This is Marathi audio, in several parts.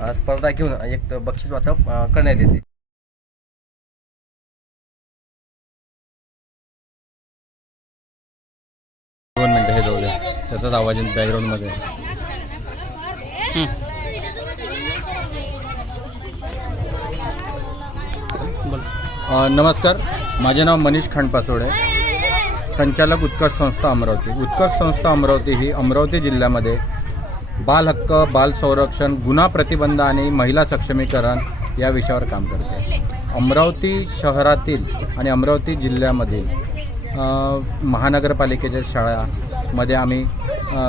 स्पर्धा घेऊन एक बक्षीस वाटप करण्यात येते। 2 मिनटं हे जाऊ द्या, त्याचाच आवाज बॅकग्राऊंडमध्ये। नमस्कार, माझे नाव मनीष खांडपासोडे, संचालक उत्कर्ष संस्था अमरावती। उत्कर्ष संस्था अमरावती ही अमरावती जिल्ह्यामध्ये बाल हक्क, बाल संरक्षण, गुन्हा प्रतिबंध आणि महिला सक्षमीकरण या विषयावर काम करते। अमरावती शहरातील आणि अमरावती जिल्ह्यामधील महानगरपालिकेच्या शाळांमध्ये आम्ही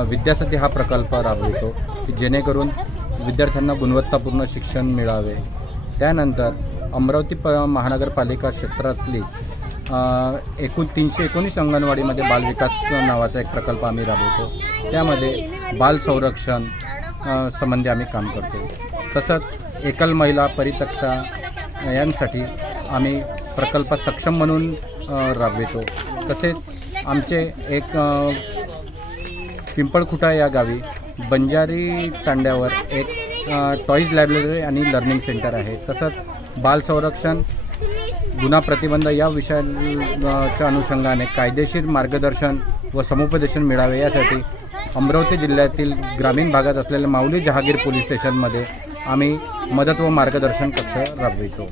विद्यासिद्धी हा प्रकल्प राबवितो की जेणेकरून विद्यार्थ्यांना गुणवत्तापूर्ण शिक्षण मिळावे। त्यानंतर अमरावती महानगरपालिका क्षेत्रातली एकूण 319 अंगणवाडीमध्ये बालविकास नावाचा एक प्रकल्प आम्ही राबवतो। त्यामध्ये बाल संरक्षण संबंधी आम्ही काम करतो। तसंच एकल महिला परित्यक्ता यांसाठी आम्ही प्रकल्प सक्षम म्हणून राबवितो। तसेच आमचे एक पिंपळखुटा या गावी बंजारी तांड्यावर एक टॉईज लायब्ररी आणि लर्निंग सेंटर आहे। तसंच बाल संरक्षण, गुन्हा प्रतिबंध या विषयाच्या अनुषंगाने कायदेशीर मार्गदर्शन व समुपदेशन मिळावे यासाठी अमरावती जिल्ह्यातील ग्रामीण भागात असलेल्या माऊली जहागीर पोलीस स्टेशनमध्ये आम्ही मदत व मार्गदर्शन कक्ष राबवितो।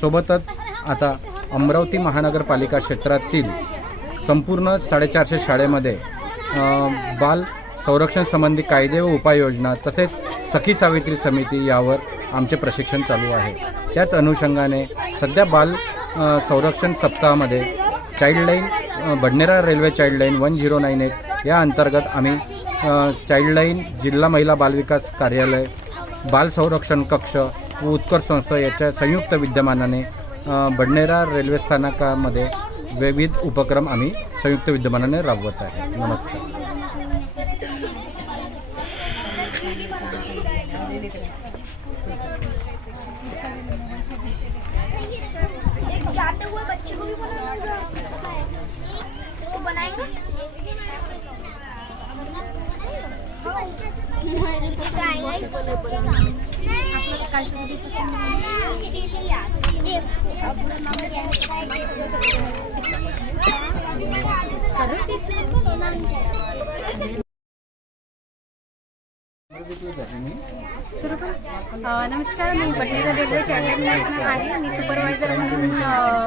सोबतच आता अमरावती महानगरपालिका क्षेत्रातील संपूर्ण 450 शाळेमध्ये बाल संरक्षण संबंधी कायदे व उपाययोजना तसेच सखी सावित्री समिती यावर आमचे प्रशिक्षण चालू आहे। त्याच अनुषंगाने सध्या बाल संरक्षण सप्ताहामध्ये चाइल्डलाईन बडनेरा रेल्वे चाइल्डलाईन 1098 या अंतर्गत आम्ही चाइल्डलाईन जिल्हा महिला बालविकास कार्यालय, बाल संरक्षण कक्ष व उत्कर्ष संस्था याच्या संयुक्त विद्यमानाने बडनेरा रेल्वे स्थानकामध्ये विविध उपक्रम आम्ही संयुक्त विद्यमानाने राबवत आहे। नमस्कार। नमस्कार, मी बडनेरा रेल्वे चाइल्डलाईन आहे। मी सुपरवायझर म्हणून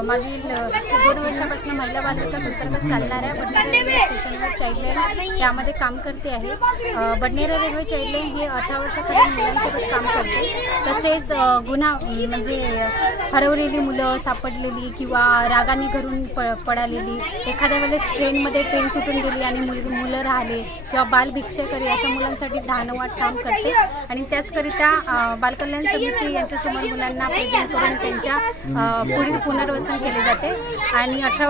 मागील 2 वर्षापासून महिला बालविकास अंतर्गत चालणाऱ्या बडनेरा रेल्वे स्टेशनवर चाइल्डलाईन यामध्ये काम करते आहे। बडनेरा रेल्वे चाइल्डलाईन हे 18 वर्षाखालील मुलांसोबत काम करते। तसेच गुन्हा म्हणजे हरवलेली मुलं सापडलेली किंवा रागाने घरून पडालेली, एखाद्या वेळेस ट्रेन सुटून गेली आणि मुलं राहिले किंवा बालभिक्षेकरी अशा मुलांसाठी धानवाट काम करते। आणि त्याचकरिता बालकल्याण समिती यांच्यासमोर मुलांना प्रेझेंट करून त्यांच्या पुढील पुनर्वसन केले जाते। आणि 18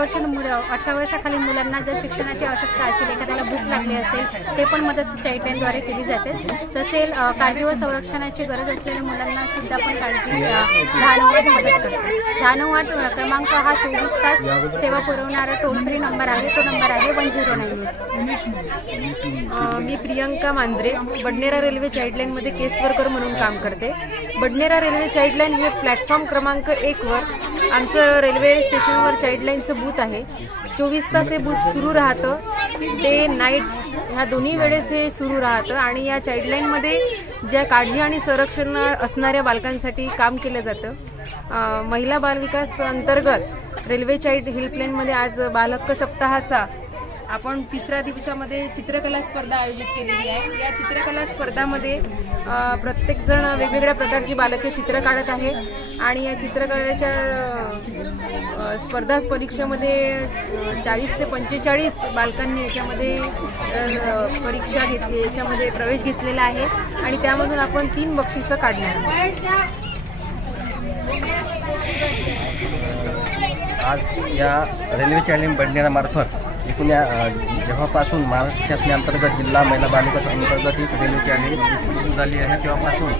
वर्षाखालील मुलांना जर शिक्षणाची आवश्यकता असेल, एखाद्याला भूक लागली असेल, ते पण मदत चाइल्डलाईनद्वारे केली जाते। तसेच काळजी व संरक्षणाची गरज असलेल्या मुलांना सुद्धा पण काळजी धानवाट मदत करते। धानवाट क्रमांक हा 24 तास सेवा पुरवणारा टोल फ्री नंबर आहे। तो नंबर आहे 1098। मी प्रियंका मांजरे, बडनेरा रेल्वे चाइल्डलाईनमध्ये केस वर्कर म्हणून काम करते। बडनेरा रेल्वे चाइल्डलाईन हे प्लॅटफॉर्म क्रमांक 1 वर आमचं रेल्वे स्टेशनवर चाइल्डलाईनचं बूथ आहे। 24 तास हे बूथ सुरू राहतं, डे नाईट ह्या दोन्ही वेळेस हे सुरू राहतं। आणि या चाइल्डलाईनमध्ये ज्या काळजी आणि संरक्षण असणाऱ्या बालकांसाठी काम केलं जातं। महिला बालविकास अंतर्गत रेल्वे चाइल्ड हेल्पलाईनमध्ये आज बालहक्क सप्ताहाचा आपण 3ऱ्या दिवसामध्ये चित्रकला स्पर्धा आयोजित केलेली आहे। या चित्रकला स्पर्धामध्ये प्रत्येकजण वेगवेगळ्या प्रकारची बालके चित्र काढत आहे। आणि या चित्रकलेच्या स्पर्धा परीक्षेमध्ये 40 ते 45 बालकांनी याच्यामध्ये परीक्षा घेतली, याच्यामध्ये प्रवेश घेतलेला आहे। आणि त्यामधून आपण 3 बक्षिसं काढणार आहोत। आज या रेल्वे चाइल्डलाईन बडनेरामार्फत एकूण जेव्हापासून महाराष्ट्र शासनाअंतर्गत जिल्हा महिला बालविकास अंतर्गत ही रेल्वे चाइल्डलाईन सुरू झाली आहे तेव्हापासून